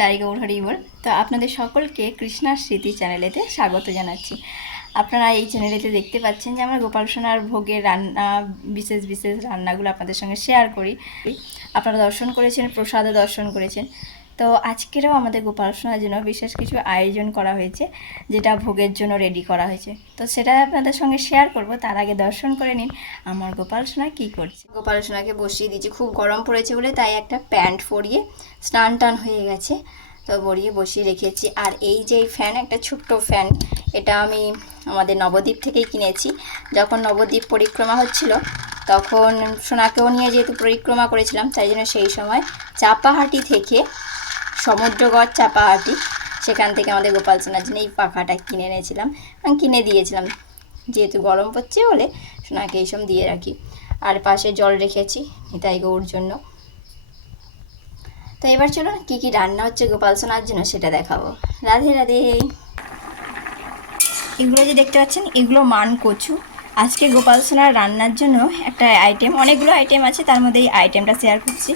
নিতাই গৌর হরি বল। তো আপনাদের সকলকে কৃষ্ণার স্মৃতি চ্যানেলেতে স্বাগত জানাচ্ছি। আপনারা এই চ্যানেলেতে দেখতে পাচ্ছেন যে আমার গোপাল সোনার ভোগের রান্না বিশেষ বিশেষ রান্নাগুলো আপনাদের সঙ্গে শেয়ার করি। আপনারা দর্শন করেছেন, প্রসাদও দর্শন করেছেন। তো আজকেরও আমাদের গোপাল সোনার জন্য বিশেষ কিছু আয়োজন করা হয়েছে, যেটা ভোগের জন্য রেডি করা হয়েছে। তো সেটা আপনাদের সঙ্গে শেয়ার করব। তার আগে দর্শন করে নিন আমার গোপাল সোনা কী করছে। গোপাল সোনাকে বসিয়ে দিয়েছি, খুব গরম পড়েছে বলে, তাই একটা প্যান্ট পরিয়ে স্নান টান হয়ে গেছে, তো বড়িয়ে বসিয়ে রেখেছি। আর এই যে ফ্যান, একটা ছোট্ট ফ্যান, এটা আমি আমাদের নবদ্বীপ থেকেই কিনেছি। যখন নবদ্বীপ পরিক্রমা হচ্ছিল তখন সোনাকেও নিয়ে যেহেতু পরিক্রমা করেছিলাম, তাই জন্য সেই সময় চাপাহাটি থেকে, সমুদ্রগড় চাপাহাটি, সেখান থেকে আমাদের গোপাল সোনার জন্য এই পাখাটা কিনে এনেছিলাম, আমি কিনে দিয়েছিলাম। যেহেতু গরম পড়ছে বলে সোনাকে এইসব দিয়ে রাখি। আর পাশে জল রেখেছি নিতাই গৌর জন্য। তো এবার চলুন কী কী রান্না হচ্ছে গোপাল সোনার জন্য সেটা দেখাবো। রাধে রাধে। এগুলো যে দেখতে পাচ্ছেন, এগুলো মান কচু। আজকে গোপাল সোনার রান্নার জন্য একটা আইটেম, অনেকগুলো আইটেম আছে, তার মধ্যে এই আইটেমটা শেয়ার করছি।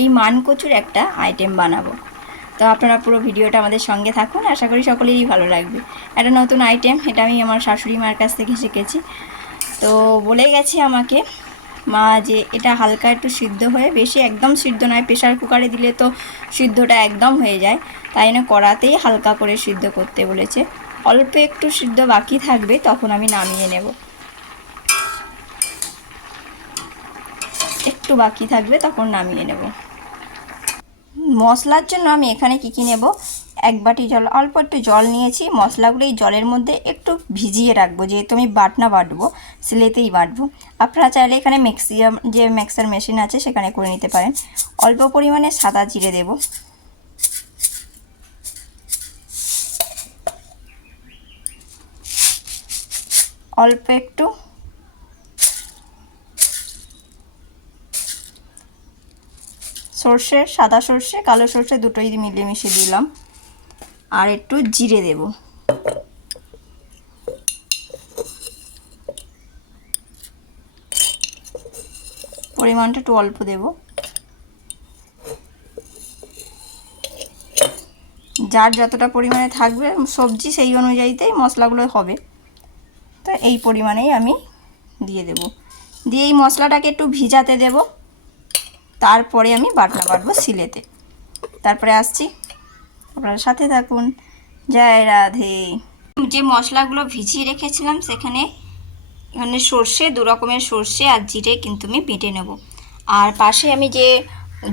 এই মান কচুর একটা আইটেম বানাবো। তো আপনারা পুরো ভিডিওটা আমাদের সঙ্গে থাকুন, আশা করি সকলেরই ভালো লাগবে। একটা নতুন আইটেম, এটা আমি আমার শাশুড়ি মার কাছ থেকে শিখেছি। তো বলে গেছে আমাকে মা যে এটা হালকা একটু সিদ্ধ হয়ে, বেশি একদম সিদ্ধ নয়, প্রেশার কুকারে দিলে তো সিদ্ধটা একদম হয়ে যায়, তাই না কড়াতেই হালকা করে সিদ্ধ করতে বলেছে। অল্প একটু সিদ্ধ বাকি থাকবে, তখন আমি নামিয়ে নেব। একটু বাকি থাকবে তখন নামিয়ে নেব। মশলার জন্য আমি এখানে কী নেব, এক বাটি জল, অল্প একটু জল নিয়েছি। মশলাগুলো এই জলের মধ্যে একটু ভিজিয়ে রাখবো, যেহেতু আমি বাটবো, সিলেতেই বাটবো। আপনারা চাইলে এখানে মিক্সার মেশিন আছে সেখানে করে নিতে পারেন। অল্প পরিমাণে সাদা জিরে দেব, অল্প একটু সর্ষে, সাদা সর্ষে, কালো সর্ষে দুটোই মিলেমিশে দিলাম, আর একটু জিরে দেব। পরিমাণটা একটু অল্প দেব, যার যতটা পরিমাণে থাকবে সবজি সেই অনুযায়ীতেই মশলাগুলো হবে। তো এই পরিমাণেই আমি দিয়ে দেব। দিয়ে এই মশলাটাকে একটু ভিজাতে দেব, তারপরে আমি বাটবো সিলেতে। তারপরে আসছি, আপনারা সাথে থাকুন। জয় রাধে। যে মশলাগুলো ভিজিয়ে রেখেছিলাম সেখানে সর্ষে, দু রকমের সর্ষে আর জিরে কিন্তু আমি বেটে নেব। আর পাশে আমি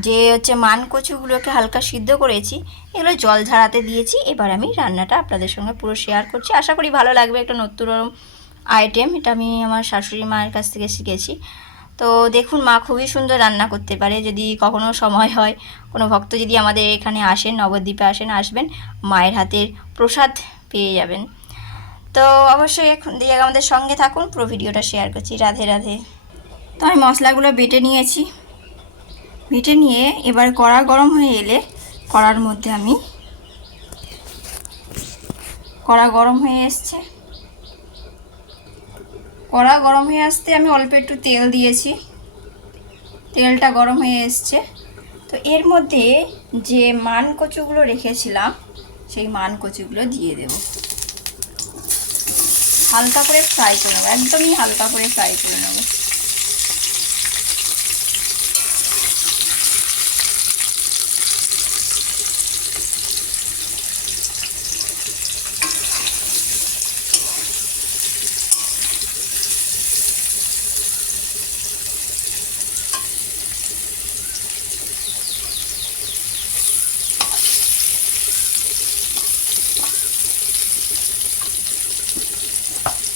যে হচ্ছে মান কচুগুলোকে হালকা সিদ্ধ করেছি, এগুলো জল ঝরাতে দিয়েছি। এবার আমি রান্নাটা আপনাদের সঙ্গে পুরো শেয়ার করছি, আশা করি ভালো লাগবে। একটা নতুন আইটেম, এটা আমি আমার শাশুড়ি মায়ের কাছ থেকে শিখেছি। তো দেখুন, মা খুবই সুন্দর রান্না করতে পারে। যদি কখনো সময় হয়, কোনো ভক্ত যদি আমাদের এখানে আসেন, নবদ্বীপে আসবেন, মায়ের হাতের প্রসাদ পেয়ে যাবেন। তো অবশ্যই এখন দিয়ে আমাদের সঙ্গে থাকুন, পুরো ভিডিওটা শেয়ার করছি। রাধে রাধে। তো আমি মশলাগুলো বেটে নিয়েছি, বেটে নিয়ে এবার কড়া গরম হয়ে এলে কড়ার মধ্যে কড়া গরম হয়ে আসতে আমি অল্প একটু তেল দিয়েছি। তেলটা গরম হয়ে এসছে, তো এর মধ্যে যে মান কচুগুলো রেখেছিলাম সেই মান কচুগুলো দিয়ে দেব। হালকা করে ফ্রাই করে নেবো, একদমই হালকা করে ফ্রাই করে নেবো।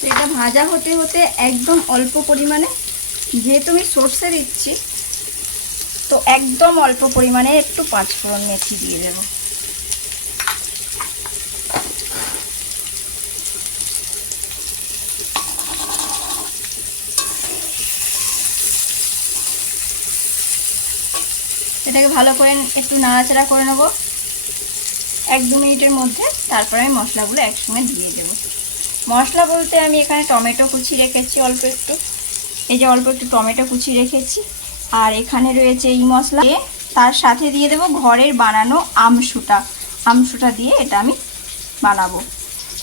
তো এটা ভাজা হতে হতে একদম অল্প পরিমাণে, যেহেতু আমি সর্ষে দিচ্ছি, তো একদম অল্প পরিমাণে একটু পাঁচফোড়ন মেথি দিয়ে দেব। এটাকে ভালো করে একটু নাড়াচাড়া করে নেব 1-2 মিনিটের মধ্যে। তারপরে আমি মশলাগুলো একসঙ্গে দিয়ে দেব। মশলা বলতে আমি এখানে টমেটো কুচি রেখেছি অল্প একটু, এই যে অল্প একটু টমেটো কুচি রেখেছি। আর এখানে রয়েছে এই মশলা, তার সাথে দিয়ে দেব ঘরের বানানো আমসুটা। আমসুটা দিয়ে এটা আমি বানাবো।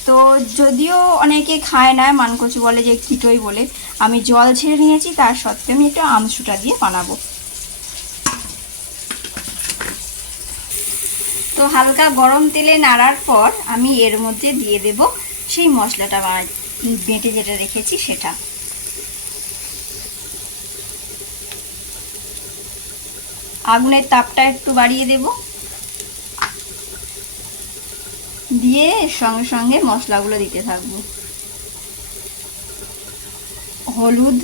তো যদিও অনেকে খায় না, মানকচু বলে যে কিটোই বলে, আমি জল ছেড়ে নিয়েছি, তার সত্ত্বেও আমি একটু আমসুটা দিয়ে বানাবো। তো হালকা গরম তেলে নাড়ার পর আমি এর মধ্যে দিয়ে দেব সেই মশলাটা বেটে যেটা রেখেছি সেটা। আগুনের তাপটা একটু বাড়িয়ে দেব, দিয়ে সঙ্গে সঙ্গে মশলাগুলো দিতে থাকবো। হলুদ,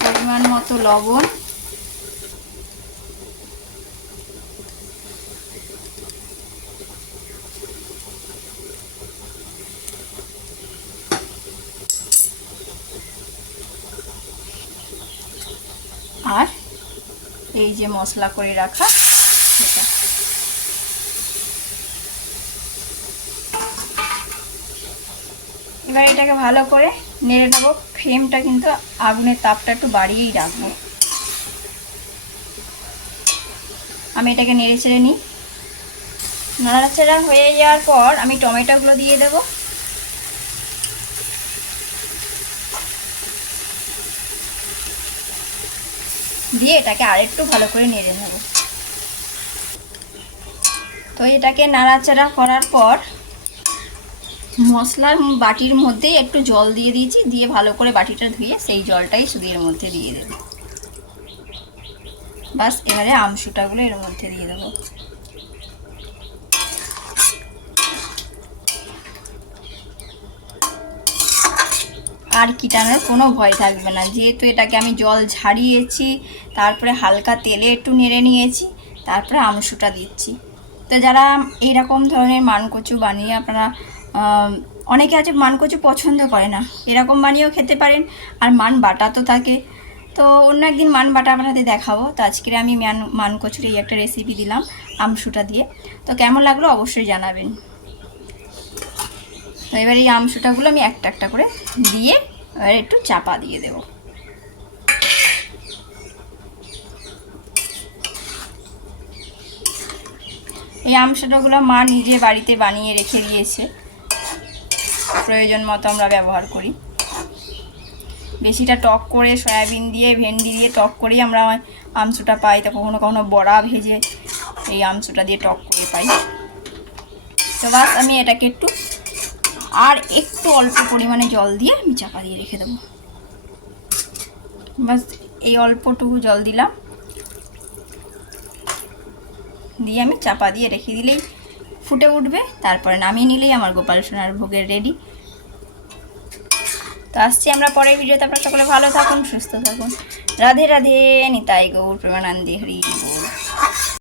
পরিমাণ মতো লবণ, আর এই যে মশলা করে রাখা সেটা। এবার এটাকে ভালো করে নেড়ে নেবো। ফ্লেমটা কিন্তু আগুনের তাপটা একটু বাড়িয়েই রাখবো। আমি এটাকে নেড়ে চেড়ে নিই। নাড়াচাড়া হয়ে যাওয়ার পর আমি টমেটোগুলো দিয়ে দেব। দিয়ে এটাকে আরেকটু ভালো করে নেড়ে নেব। তো এটাকে নাড়াচাড়া করার পর মশলার বাটির মধ্যেই একটু জল দিয়ে দিয়েছি, দিয়ে ভালো করে বাটিটা ধুয়ে সেই জলটাই শুধু এর মধ্যে দিয়ে দেব। বাস, এবারে আমসুটাগুলো এর মধ্যে দিয়ে দেবো। আর কিটানোর কোনো ভয় থাকবে না, যেহেতু এটাকে আমি জল ঝাড়িয়েছি, তারপরে হালকা তেলে একটু নেড়ে নিয়েছি, তারপরে আমসুটা দিচ্ছি। তো যারা এইরকম ধরনের মানকচু বানিয়ে আপনারা, অনেকে আছে মানকচু পছন্দ করে না, এরকম বানিয়েও খেতে পারেন। আর মান বাটা তো থাকে, তো অন্য একদিন মান বাটা আপনাদের দেখাবো। তো আজকে আমি মানকচুর এই একটা রেসিপি দিলাম আমসুটা দিয়ে। তো কেমন লাগলো অবশ্যই জানাবেন। তো এবার এই আমসুটাগুলো আমি একটা একটা করে দিয়ে এবার একটু চাপা দিয়ে দেব। এই আমসুটাগুলো মা নিজে বাড়িতে বানিয়ে রেখে দিয়েছে, প্রয়োজন মতো আমরা ব্যবহার করি। বেশিটা টক করে সয়াবিন দিয়ে, ভেন্ডি দিয়ে টক করেই আমরা আমসুটা পাই। তো কখনো কখনো বড়া ভেজে এই আমসুটা দিয়ে টক করে পাই। তো বাস, আমি এটাকে একটু অল্প পরিমাণে জল দিয়ে আমি চাপা দিয়ে রেখে দেবো। বাস, এই অল্পটুকু জল দিলাম, দিয়ে আমি চাপা দিয়ে রেখে দিলেই ফুটে উঠবে। তারপরে নামিয়ে নিলেই আমার গোপাল সোনার ভোগের রেডি। তো আসছি আমরা পরের ভিডিওতে। আপনারা সকলে ভালো থাকুন, সুস্থ থাকুন। রাধে রাধে, নিতাই গৌর প্রেমানন্দে, হরি বল।